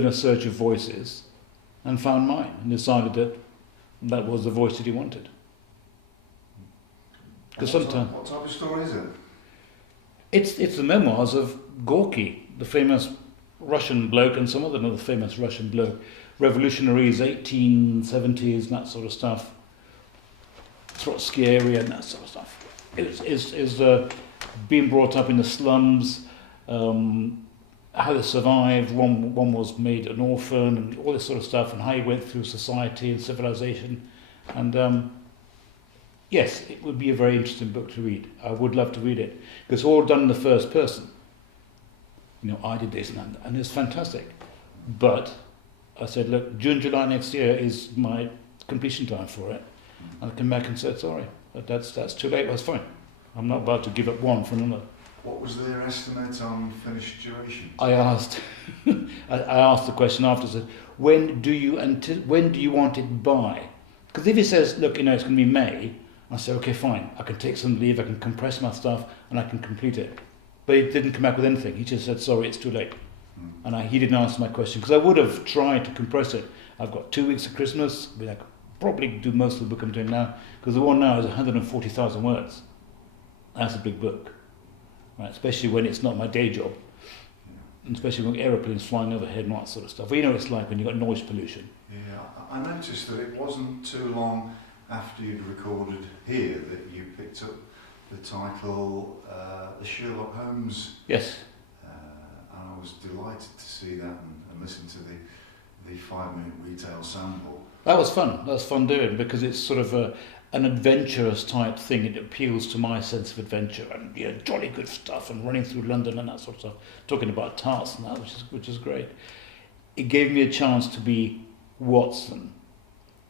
done a search of voices, and found mine, and decided that was the voice that he wanted. Because sometimes what type of story is it? it's the memoirs of Gorky, the famous Russian bloke, and some other famous Russian bloke, revolutionaries, 1870s, and that sort of stuff. Trotsky area and that sort of stuff. Is being brought up in the slums, how they survived. One was made an orphan, and all this sort of stuff, and how he went through society and civilization. And yes, it would be a very interesting book to read. I would love to read it because it's all done in the first person. You know, I did this and it's fantastic. But I said, look, June, July next year is my completion time for it. And I came back and said, sorry, that's too late. That's fine. I'm not about to give up one for another. What was their estimate on finished duration? I asked the question after. I said, when do you want it by? Because if he says, look, it's going to be May, I say, okay, fine. I can take some leave. I can compress my stuff, and I can complete it. But he didn't come back with anything. He just said, sorry, it's too late. And he didn't answer my question because I would have tried to compress it. I've got 2 weeks of Christmas. I could probably do most of the book I'm doing now because the one now is 140,000 words. That's a big book, right? Especially when it's not my day job, and especially when aeroplanes flying overhead and all that sort of stuff. Well, you know what it's like when you've got noise pollution. Yeah, I noticed that it wasn't too long after you'd recorded here that you picked up the title, The Sherlock Holmes. Yes. And I was delighted to see that and listen to the 5-minute retail sample. That was fun. That was fun doing because it's sort of an adventurous type thing. It appeals to my sense of adventure and jolly good stuff and running through London and that sort of stuff. Talking about tarts and that, which is great. It gave me a chance to be Watson,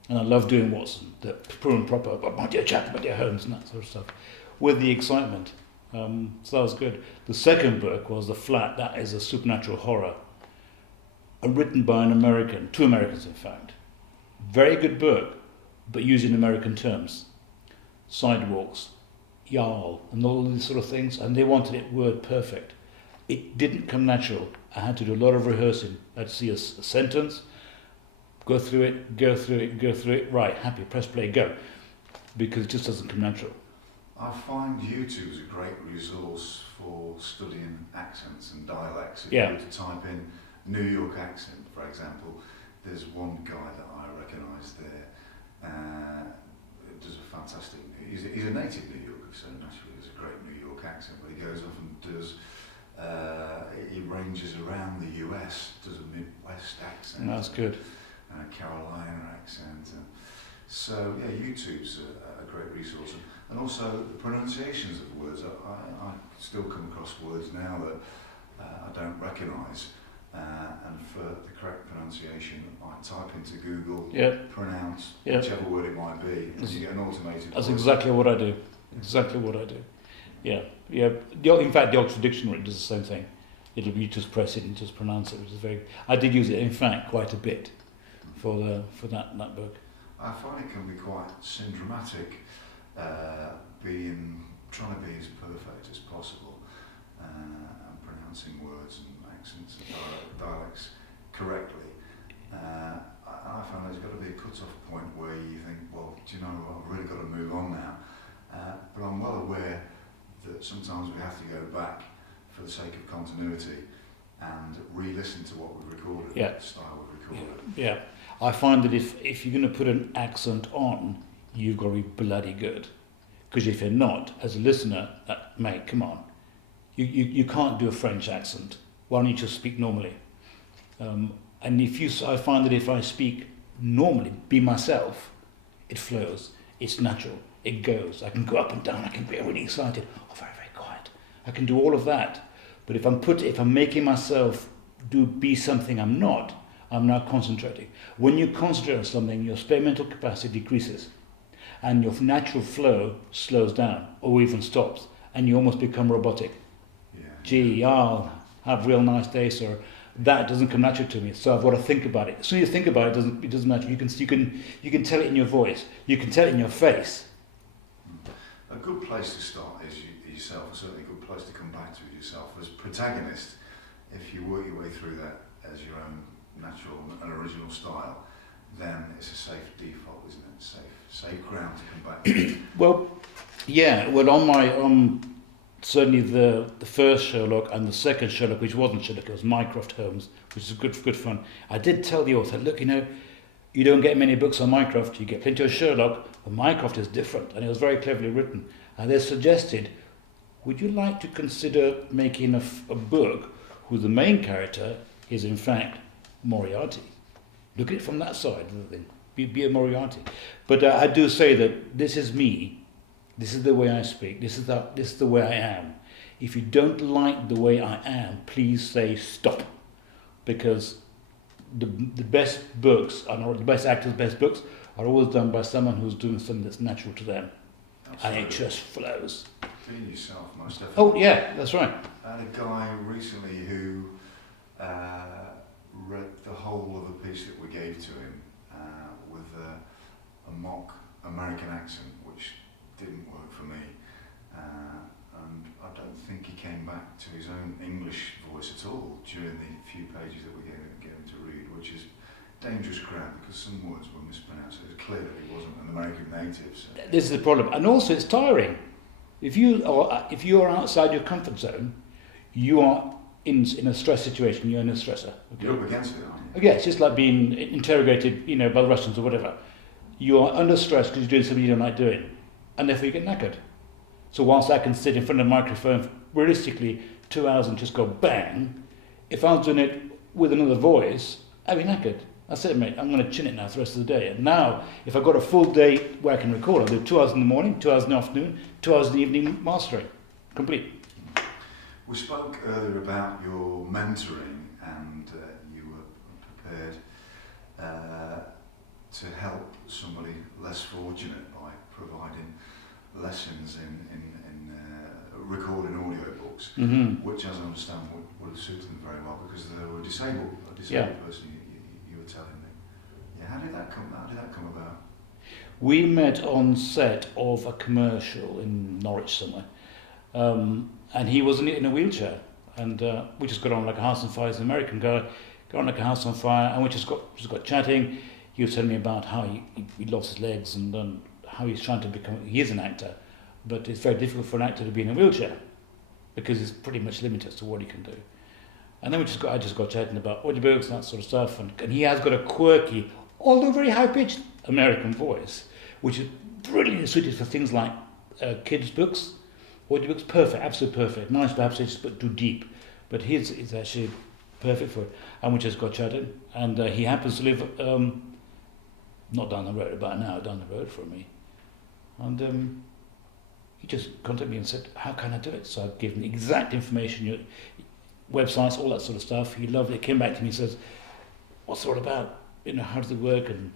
and I love doing Watson, the prim and proper, my dear chap, my dear Holmes and that sort of stuff, with the excitement. So that was good. The second book was The Flat. That is a supernatural horror, written by an American, 2 Americans in fact. Very good book, but using American terms. Sidewalks, Jarl, and all these sort of things, and they wanted it word perfect. It didn't come natural. I had to do a lot of rehearsing. I'd see a sentence, go through it, right, happy, press play, go. Because it just doesn't come natural. I find YouTube is a great resource for studying accents and dialects. If you were to type in New York accent, for example, there's one guy that I recognise there. Does a fantastic. He's a native New Yorker, so naturally there's a great New York accent. But he goes off and does. He ranges around the US, does a Midwest accent. That's good. Carolina accent. So yeah, YouTube's a great resource, and also the pronunciations of words. I still come across words now that I don't recognise. And for the correct pronunciation, I type into Google, pronounce whichever word it might be, and you get an automated. That's exactly what I do. Exactly what I do. Yeah. In fact, the Oxford Dictionary does the same thing. You just press it and just pronounce it, which is very. I did use it, in fact, quite a bit for that book. I find it can be quite syndromatic, trying to be as perfect as possible, and pronouncing words and accents and dialects correctly. I found there's got to be a cut-off point where you think, well, do you know what, I've really got to move on now. But I'm well aware that sometimes we have to go back for the sake of continuity and re-listen to what we've recorded, the style we've recorded. Yeah. I find that if you're going to put an accent on, you've got to be bloody good. Because if you're not, as a listener, mate, come on. You can't do a French accent. Why don't you just speak normally? And I find that if I speak normally, be myself, it flows. It's natural. It goes. I can go up and down. I can be really excited. Oh, very, very quiet. I can do all of that. But if I'm making myself be something I'm not, I'm now concentrating. When you concentrate on something, your experimental capacity decreases, and your natural flow slows down or even stops, and you almost become robotic. Gee, I'll have a real nice day, sir. That doesn't come natural to me, so I've got to think about it. As soon as you think about it, it doesn't matter. You can tell it in your voice. You can tell it in your face. A good place to start is yourself. Certainly a good place to come back to yourself as protagonist. If you work your way through that as your own natural and original style, then it's a safe default, isn't it? Safe ground to come back to. Well, yeah. Well, on my certainly the first Sherlock and the second Sherlock, which wasn't Sherlock, it was Mycroft Holmes, which is good fun. I did tell the author, look, you don't get many books on Mycroft. You get plenty of Sherlock, but Mycroft is different, and it was very cleverly written. And they suggested, would you like to consider making a book who the main character is in fact Moriarty? Look at it from that side of the thing. Be a Moriarty. But I do say that this is me. This is the way I speak. This is the way I am. If you don't like the way I am, please say stop, because the best books, or the best actors' best books, are always done by someone who's doing something that's natural to them. Absolutely. And it just flows. Being yourself, most definitely. Oh yeah, that's right. I had a guy recently who read the whole of the piece that we gave to him with a mock American accent, which didn't work for me, and I don't think he came back to his own English voice at all during the few pages that we gave him to read, which is dangerous ground because some words were mispronounced. It was clear that he wasn't an American native. So. This is the problem, and also it's tiring. If you are outside your comfort zone, you are in a stress situation. You're in a stressor. Okay? You're up against it, aren't you? Yeah, it's just like being interrogated, by the Russians or whatever. You are under stress because you're doing something you don't like doing, and therefore you get knackered. So whilst I can sit in front of a microphone realistically 2 hours and just go bang, if I was doing it with another voice, I'd be knackered. That's it, mate. I'm going to chin it now for the rest of the day. And now, if I've got a full day where I can record, I'll do 2 hours in the morning, 2 hours in the afternoon, 2 hours in the evening mastering. Complete. We spoke earlier about your mentoring, and you were prepared to help somebody less fortunate by providing lessons in recording audiobooks, which, as I understand, would have suited them very well because they were a disabled person. You were telling me. Yeah, how did that come about? We met on set of a commercial in Norwich somewhere, and he was in a wheelchair, and we just got on like a house on fire. He's an American guy, got on like a house on fire, and we just got chatting. He was telling me about how he lost his legs and how he's trying to become. He is an actor, but it's very difficult for an actor to be in a wheelchair because he's pretty much limited as to what he can do. And then I just got chatting about audiobooks and that sort of stuff, and he has got a quirky, although very high-pitched American voice, which is brilliantly suited for things like kids' books, audiobooks. Perfect, absolutely perfect. Nice perhaps it's but too deep, but his is actually perfect for it. And we just got chatting, and he happens to live not down the road, about an hour down the road from me, and he just contacted me and said, how can I do it? So I gave him the exact information, your websites, all that sort of stuff. He loved it. He came back to me and says, what's it all about? How does it work? And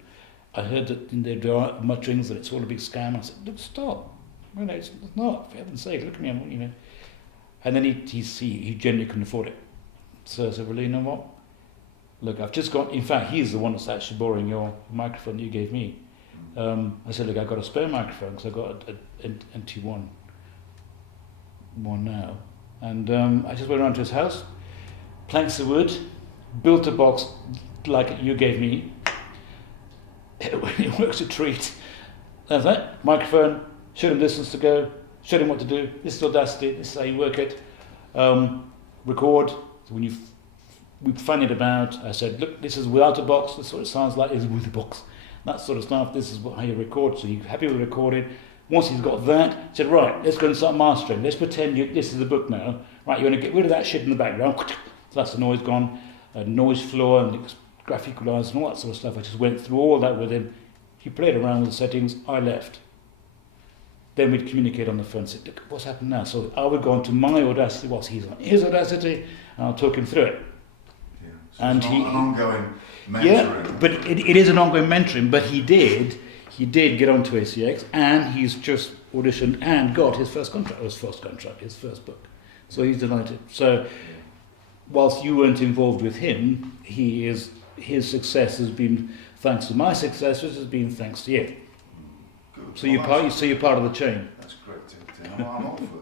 I heard that there are mutterings that it's all a big scam. I said, look, stop. It's not, for heaven's sake, look at me, And then he genuinely couldn't afford it. So I said, well, you know what? Look, I've just got, in fact, he's the one that's actually borrowing your microphone that you gave me. I said, look, I've got a spare microphone because I've got an NT1 one now. And I just went around to his house, planks of wood, built a box like you gave me. It works a treat. That's it. Microphone, showed him distance to go, showed him what to do. This is Audacity, this is how you work it. Record. So when we found it about, I said, look, this is without a box, this is what it sounds like, this is with a box. That sort of stuff, this is how you record, so you're happy with recording. Once he's got that, he said, right, let's go and start mastering. Let's pretend this is the book now. Right, you want to get rid of that shit in the background. So that's the noise gone, noise floor and graphic equalizer and all that sort of stuff. I just went through all that with him. He played around with the settings, I left. Then we'd communicate on the phone and say, look, what's happened now? So I would go on to my Audacity whilst he's on his Audacity, and I'll talk him through it. Yeah. So And it's an ongoing mentoring. Yeah, but it is an ongoing mentoring, but he did get onto ACX, and he's just auditioned and got his first contract, his first book. So he's delighted. So whilst you weren't involved with him, his success has been thanks to my success, which has been thanks to you. Good. So you're part of the chain. That's great. I'm all for